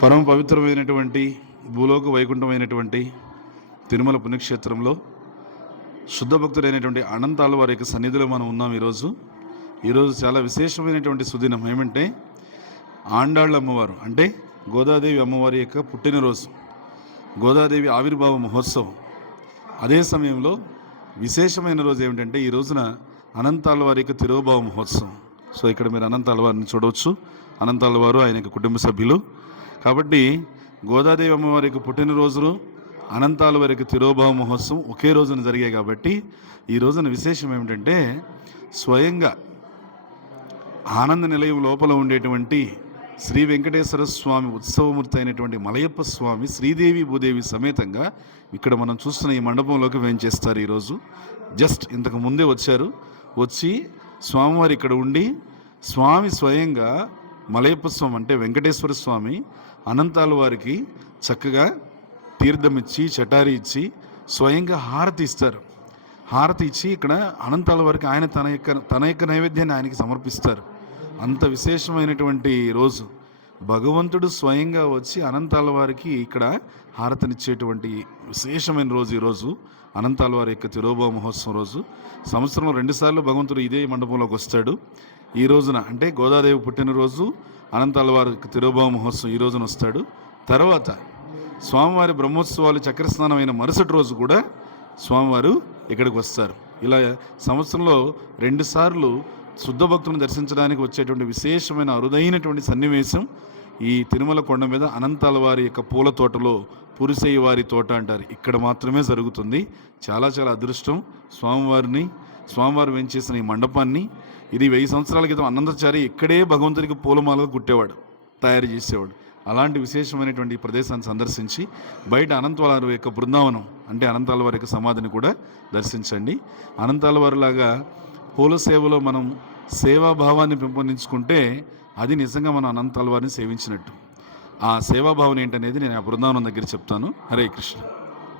పరమ పవిత్రమైనటువంటి భూలోక వైకుంఠమైనటువంటి తిరుమల పుణ్యక్షేత్రంలో శుద్ధ భక్తుడైనటువంటి అనంతాల వారి యొక్క సన్నిధిలో మనం ఉన్నాం. ఈరోజు చాలా విశేషమైనటువంటి సుదినం. ఏమంటే ఆండాళ్ళ అమ్మవారు అంటే గోదాదేవి అమ్మవారి యొక్క పుట్టినరోజు, గోదాదేవి ఆవిర్భావ మహోత్సవం. అదే సమయంలో విశేషమైన రోజు ఏమిటంటే ఈ రోజున అనంతాల వారి యొక్క తిరోభావ మహోత్సవం. సో ఇక్కడ మీరు అనంతాల వారిని చూడవచ్చు. అనంతాల వారు ఆయన యొక్క కుటుంబ సభ్యులు కాబట్టి గోదాదేవి అమ్మవారి యొక్క పుట్టినరోజులు, అనంతాల వారి యొక్క తిరోభావ మహోత్సవం ఒకే రోజున జరిగాయి. కాబట్టి ఈ రోజున విశేషం ఏమిటంటే స్వయంగా ఆనంద నిలయం లోపల ఉండేటువంటి శ్రీ వెంకటేశ్వర స్వామి ఉత్సవమూర్తి అయినటువంటి మలయప్ప స్వామి శ్రీదేవి భూదేవి సమేతంగా ఇక్కడ మనం చూస్తున్న ఈ మండపంలోకి వేంచేస్తారు. ఈరోజు జస్ట్ ఇంతకు ముందే వచ్చి స్వామివారు ఇక్కడ ఉండి స్వామి స్వయంగా మలయప్ప స్వామి అంటే వెంకటేశ్వర స్వామి అనంతాల వారికి చక్కగా తీర్థం ఇచ్చి చటారి ఇచ్చి స్వయంగా హారతి ఇస్తారు. హారతి ఇచ్చి ఇక్కడ అనంతాల వారికి ఆయన తన యొక్క నైవేద్యాన్ని ఆయనకి సమర్పిస్తారు. అంత విశేషమైనటువంటి రోజు. భగవంతుడు స్వయంగా వచ్చి అనంతాల వారికి ఇక్కడ హారతనిచ్చేటువంటి విశేషమైన రోజు ఈరోజు అనంతాల వారి యొక్క తిరోభావ మహోత్సవం రోజు. సంవత్సరంలో 2 సార్లు భగవంతుడు ఇదే మండపంలోకి వస్తాడు. ఈ రోజున అంటే గోదాదేవి పుట్టినరోజు, అనంతాల వారి తిరోభావ మహోత్సవం ఈ రోజున వస్తాడు. తర్వాత స్వామివారి బ్రహ్మోత్సవాలు చక్రస్నానమైన మరుసటి రోజు కూడా స్వామివారు ఇక్కడికి వస్తారు. ఇలా సంవత్సరంలో 2 సార్లు శుద్ధ భక్తులను దర్శించడానికి వచ్చేటువంటి విశేషమైన అరుదైనటువంటి సన్నివేశం ఈ తిరుమల కొండ మీద అనంతాల వారి యొక్క పూల తోటలో, పురుసయ్య వారి తోట అంటారు, ఇక్కడ మాత్రమే జరుగుతుంది. చాలా చాలా అదృష్టం. స్వామివారు వేంచేసిన ఈ మండపాన్ని, ఇది 1000 సంవత్సరాల క్రితం అనంతాచారి ఇక్కడే భగవంతుడికి పూలమాలగా కుట్టేవాడు, తయారు చేసేవాడు. అలాంటి విశేషమైనటువంటి ప్రదేశాన్ని సందర్శించి బయట అనంతాల వారి యొక్క బృందావనం అంటే అనంతాల వారి యొక్క సమాధిని కూడా దర్శించండి. అనంతాల వారిలాగా పూల సేవలో మనం సేవాభావాన్ని పెంపొందించుకుంటే అది నిజంగా మనం అనంతాల వారిని సేవించినట్టు. ఆ సేవాభావం ఏంటనేది నేను ఆ బృందావనం దగ్గర చెప్తాను. హరే కృష్ణ.